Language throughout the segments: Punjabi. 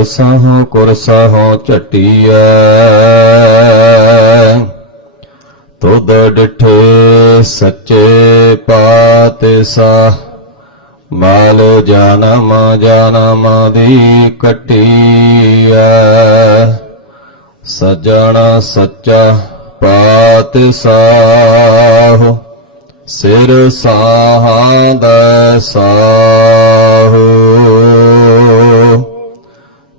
ਨੂਰ ਅਰਸਹੁ ਕੁਰਸਹੁ ਚਟਿਐ ਤੁਧ ਡਿਠੇ ਸੱਚੇ ਪਾਤਸ਼ਾਹ, ਮਾਲ ਜਨਮ ਜਨਮ ਦੀ ਕਟਿਐ। ਸਜਣ ਸੱਚਾ ਪਾਤ ਸਾਹ ਸਿਰ ਸਾਹਾਦਾ ਸਾਹ।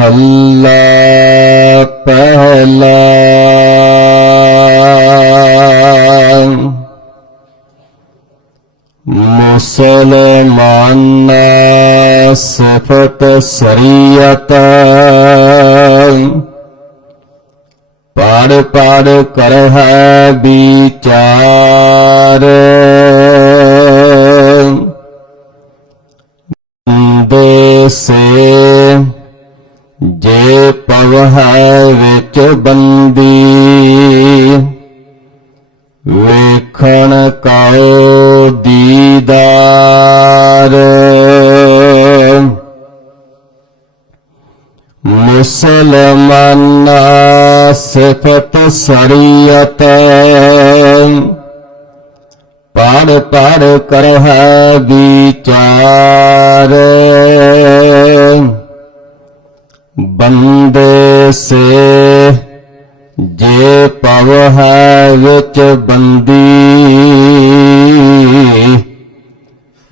ਮਹੱਲਾ ਪਹਿਲਾ। ਮੁਸਲਮਾਨ ਸਫਤ ਸਰੀਅਤ ਪੜ ਪੜ ਹੈ ਵਿਚਾਰ। ਜੇ ਪਵ ਹੈ ਵਿੱਚ ਬੰਦੀ, ਵੇਖਣ ਕਾਉ ਦੀਦਾਰ। ਮੁਸਲਮਾਨ ਸਿਫਤ ਸਰੀਅਤ, ਪੜ ਪੜ ਕਰਹ ਵਿਚਾਰ। ਬੰਦੇ ਸੇ। ਜੇ ਪਵ ਹੈ ਵਿੱਚ ਬੰਦੀ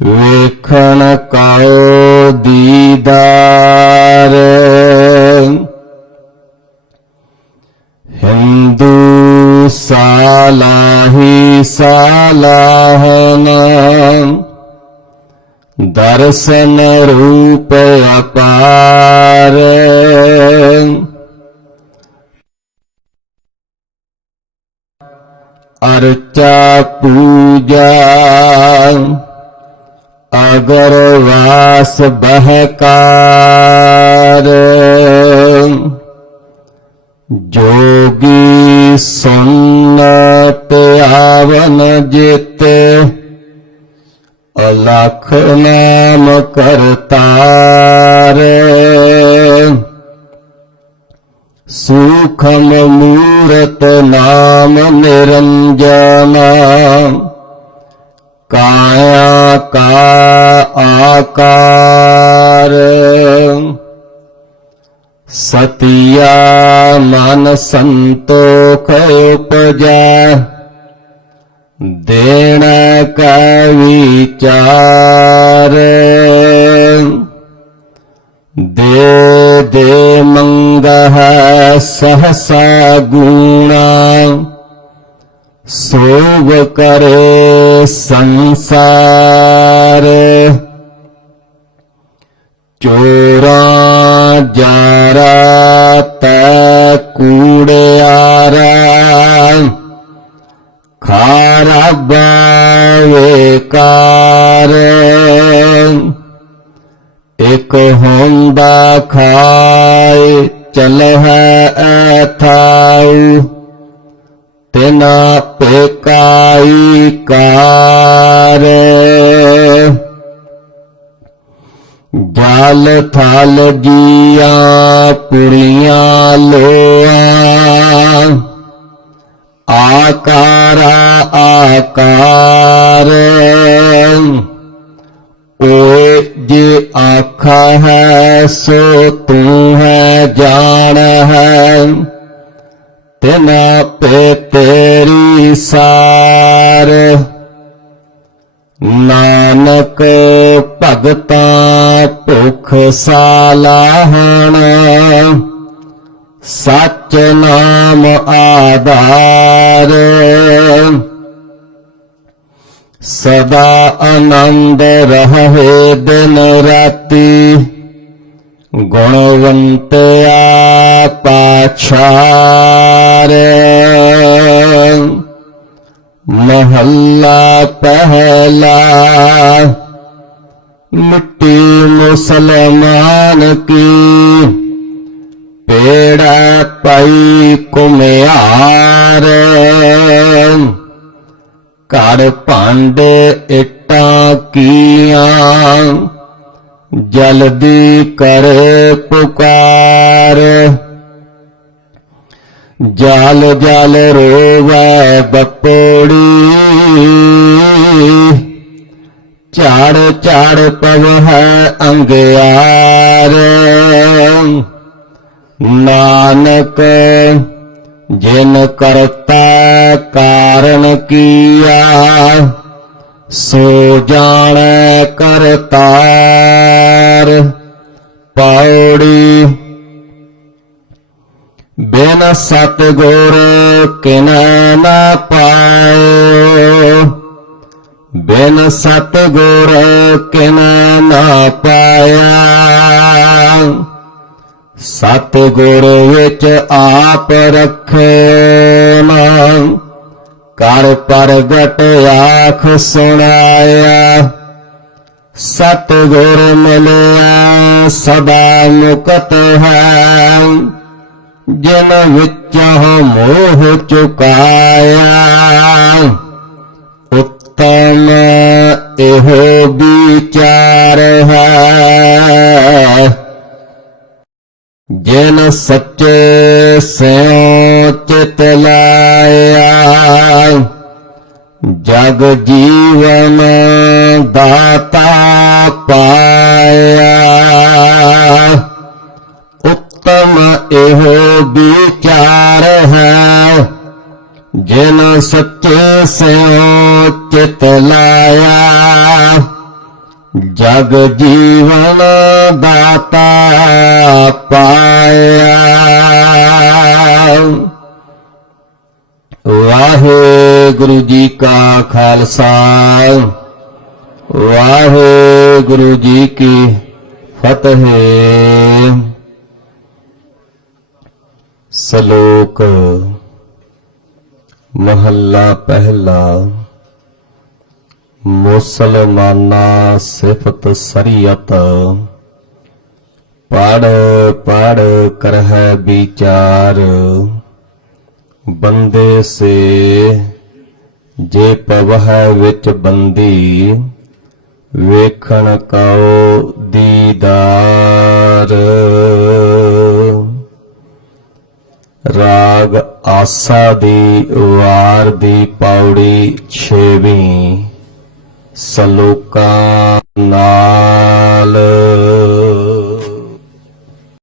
ਵੇਖਣ ਕਾਉ ਦੀਦਾਰ। ਹਿੰਦੂ ਸਾਲਾਹੀ ਸਾਲਾਹਨ ਦਰਸ਼ਨ ਰੂਪ ਅਪਾਰ। ਅਰਚਾ ਪੂਜਾ ਅਗਰ ਵਾਸ ਬਹਕਾਰ। ਜੋਗੀ ਸੁਨਤ ਆਵਨ ਜਿਤੇ ਅਲਖ ਨਾਮ ਕਰਤਾਰ। ਸੂਖਮ ਮੂਰਤ ਨਾਮ ਨਿਰੰਜਨ। ਕਾਇਆ ਕਾ ਆਕਾਰ। ਸਤਿਆ ਮਨ ਸੰਤੋਖ ਉਪਜੈ। ਦੇਣ ਕਾ ਵਿਚਾਰ ਦੇ ਦੇ ਮੰਗਹ ਸਹਸਾ ਗੁਣਾ। ਸੋਗ ਕਰੇ ਸੰਸਾਰ। ਚੋਰਾ ਜਾਰਾ ਤੈ ਕੂੜਿਆਰਾ ਖਾਰਾ ਬਾਵੇਕਾਰ ਇਕ ਹੁੰਦਾ ਖਾਏ, ਚਲ ਹੈ ਐਥਾਉ ਤਿਨਾ ਪੇਕਾਈ ਕਾਰ। ਜਲ ਥਲ ਜੀਆਂ ਪੁਰੀਆਂ ਲੋਆ। ਆਕਾਰ ਆਕਾਰ। ਓਏ ਜੇ ਆਖਾ ਹੈ, ਸੋ ਤੂੰ ਹੈ, ਜਾਣ ਹੈ। ਤਿਨਾ ਪੇ ਤੇਰੀ ਸਾਰ। ਨਾਨਕ ਭਗਤਾਂ ਭੁਖ ਸਾਲਾਹਣ ਸਚ ਨਾਮ ਆਧਾਰ। ਸਦਾ ਆਨੰਦ ਰਹੇ ਦਿਨ ਰਾਤੀ। ਗੁਣਵੰਤਿਆ ਪਾਛਾਰ ਮਹੱਲਾ ਪਹਿਲਾ। ਮਿੱਟੀ ਮੁਸਲਮਾਨ ਕੀ ਪੇੜਾ ਪਾਈ ਕੁਮਿਆਰ ਘਰ ਭਾਂਡੇ ਇੱਟਾਂ ਕੀਆਂ, ਜਲਦੀ ਕਰ ਪੁਕਾਰ। ਜਲ ਜਲ ਰੋਵੈ ਬਪੋੜੀ, ਝਾੜ ਝਾੜ ਹੈ ਅੰਗਿਆਰ। ਨਾਨਕ, ਜਿਨ ਕਰਤਾ ਕਾਰਨ ਕੀਆ, ਸੋ ਜਾਣੈ ਕਰਤਾਰ ਪੌੜੀ ਬਿਨ ਸਤਗੁਰ ਕਿਨ ਨਾ ਪਾਇਓ ਬਿਨ ਸਤਗੁਰ ਕਿਨ ਨਾ ਪਾਇਆ। ਸਤਗੁਰ ਵਿੱਚ ਆਪ ਰੱਖਿਓ ਕਰ ਪ੍ਰਗਟ ਆਖ ਸੁਣਾਇਆ। ਸਤਗੁਰ ਮਿਲਿਆ ਸਦਾ ਮੁਕਤ ਹੈ, ਜਿਨ ਵਿੱਚੋਂ ਮੋਹ ਚੁਕਾਇਆ। ਉੱਤਮ ਇਹੋ ਵਿਚਾਰ ਹੈ। ਜਿਨ ਸੱਚੇ ਸਿਉ ਚਿਤ ਲਾਇਆ ਜਗ ਜੀਵਨ ਦਾਤਾ ਪਾਇਆ। ਉੱਤਮ ਇਹੋ ਵਿਚਾਰ ਹੈ। ਜਿਨ ਸੱਚੇ ਸਿਉ ਚਿਤ ਲਾਇਆ ਜਗ ਜੀਵਨ ਦਾਤਾ ਪਾਇਆ। ਵਾਹਿਗੁਰੂ ਜੀ ਕਾ ਖਾਲਸਾ, ਵਾਹਿਗੁਰੂ ਜੀ ਕੀ ਫਤਿਹ। ਸ਼ਲੋਕ ਮਹੱਲਾ ਪਹਿਲਾ। ਮੁਸਲਮਾਨਾ ਸਿਫਤ ਸਰੀਅਤ। ਪੜ ਪੜ ਕਰਹਿ ਵਿਚਾਰ। ਬੰਦੇ ਸੇ ਜੇ ਪਵਹਿ ਵਿੱਚ ਬੰਦੀ, ਵੇਖਣ ਕਉ ਦੀਦਾਰ। ਰਾਗ ਆਸਾ ਦੀ ਵਾਰ ਦੀ ਪੌੜੀ ਛੇਵੀਂ। ਸਲੋਕਾ ਨਾ